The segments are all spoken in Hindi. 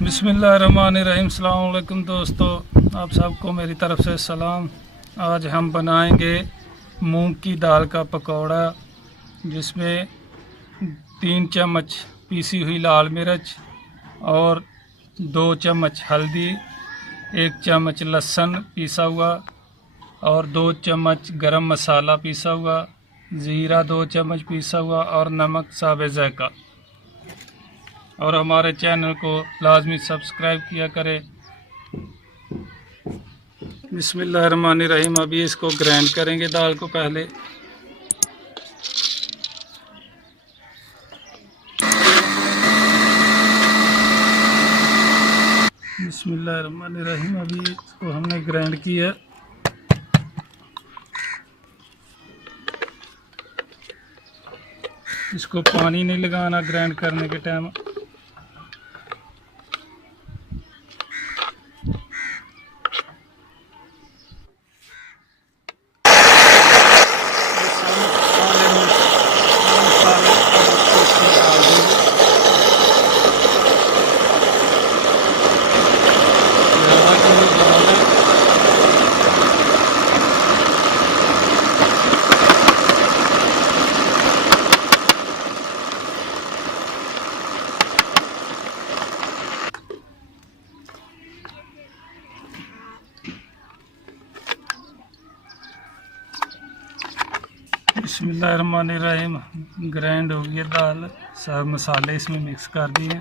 बिस्मिल्लाहिर्रहमानिर्रहीम। अस्सलाम वालेकुम दोस्तों, आप सबको मेरी तरफ से सलाम। आज हम बनाएंगे मूंग की दाल का पकौड़ा, जिसमें 3 चम्मच पीसी हुई लाल मिर्च और 2 चम्मच हल्दी, 1 चम्मच लहसुन पीसा हुआ और 2 चम्मच गरम मसाला पीसा हुआ, ज़ीरा 2 चम्मच पीसा हुआ और नमक साबित ज़ायक़ा। और हमारे चैनल को लाजमी सब्सक्राइब किया करें। बिस्मिल्लाहिर्रहमानिर्रहीम। अभी इसको ग्राइंड करेंगे दाल को पहले। बिस्मिल्लाहिर्रहमानिर्रहीम। अभी इसको हमने ग्राइंड किया। इसको पानी नहीं लगाना ग्राइंड करने के टाइम। बिस्मिल्लाहिर्रहमानिर्रहीम। ग्राइंड हो गई दाल, सब मसाले इसमें मिक्स कर दिए।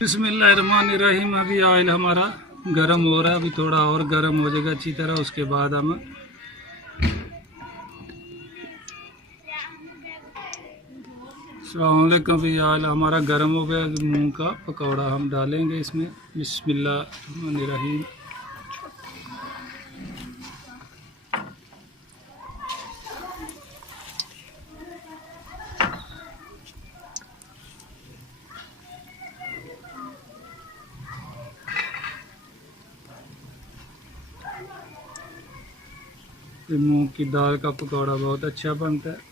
बिस्मिल्लाहिर्रहमानिर्रहीम। अभी ऑयल हमारा गरम हो रहा है, अभी थोड़ा और गरम हो जाएगा अच्छी तरह। उसके बाद हम अभी ऑयल हमारा गर्म हो गया। मूंग का पकौड़ा हम डालेंगे इसमें। बिस्मिल्लाहिर्रहमानिर्रहीम। मूंग की दाल का पकौड़ा बहुत अच्छा बनता है।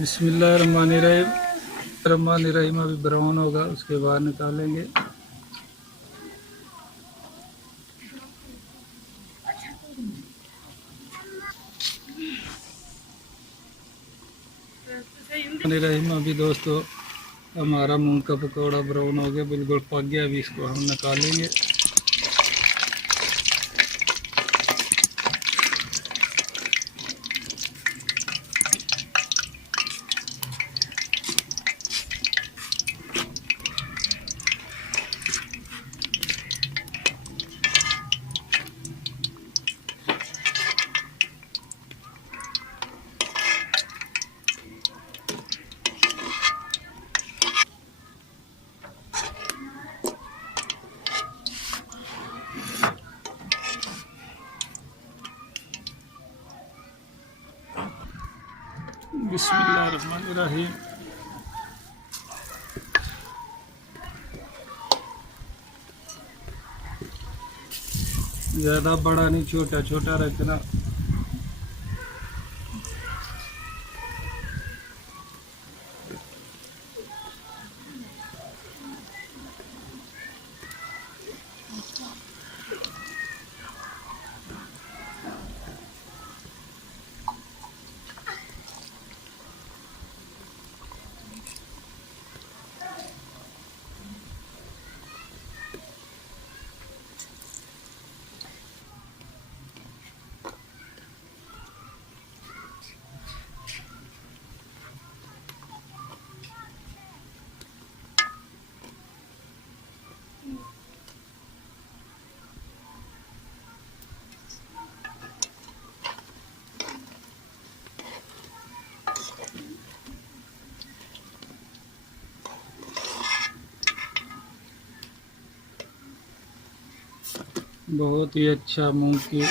बिस्मिल्लाहिर्रहमानिर्रहीम। अभी ब्राउन होगा, उसके बाद निकालेंगे। अभी दोस्तों हमारा मूंग का पकौड़ा ब्राउन हो गया, बिल्कुल पक गया। अभी इसको हम निकालेंगे। बिस्मिल्लाहिर्रहमानिर्रहीम। ज़्यादा बड़ा नहीं, छोटा छोटा रखना। बहुत ही अच्छा मूंग की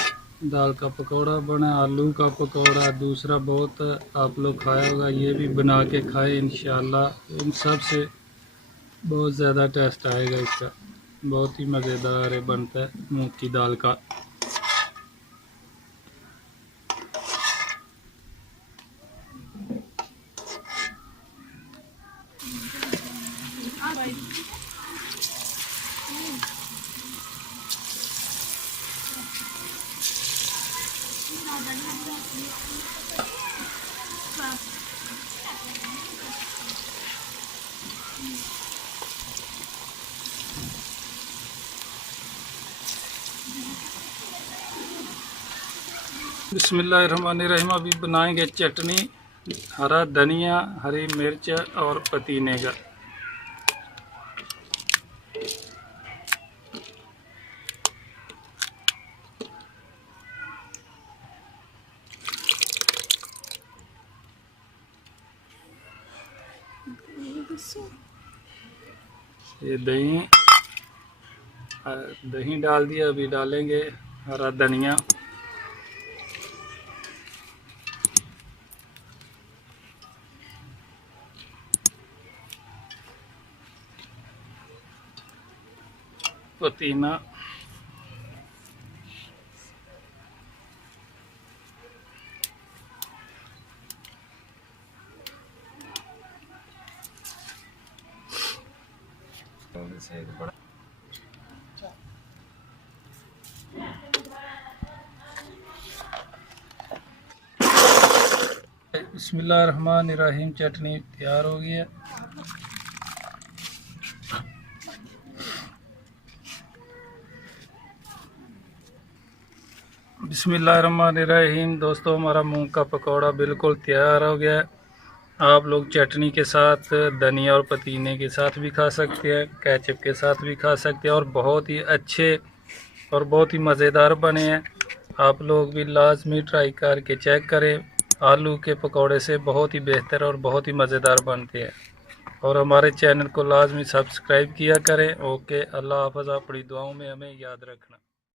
दाल का पकौड़ा बना। आलू का पकौड़ा दूसरा बहुत आप लोग खाया होगा, ये भी बना के खाए इंशाल्लाह। इन सब से बहुत ज़्यादा टेस्ट आएगा इसका। बहुत ही मज़ेदार बनता है मूंग की दाल का। बिस्मिल्लाहिर्रहमानिर्रहीम। अभी बनाएंगे चटनी, हरा धनिया, हरी मिर्च और पुदीने का। ये दही डाल दिया। अभी डालेंगे हरा धनिया, पुदीना, बिस्मिल्लाहिर्रहमानिर्रहीम। चटनी तैयार हो गई है। बिस्मिल्लाहिर्रहमानिर्रहीम। दोस्तों, हमारा मूंग का पकौड़ा बिल्कुल तैयार हो गया है। आप लोग चटनी के साथ, धनिया और पुदीने के साथ भी खा सकते हैं, केचप के साथ भी खा सकते हैं, और बहुत ही अच्छे और बहुत ही मज़ेदार बने हैं। आप लोग भी लाजमी ट्राई करके चेक करें। आलू के पकौड़े से बहुत ही बेहतर और बहुत ही मज़ेदार बनते हैं। और हमारे चैनल को लाजमी सब्सक्राइब किया करें। ओके, अल्लाह हाफ़िज़। अपनी दुआओं में हमें याद रखना।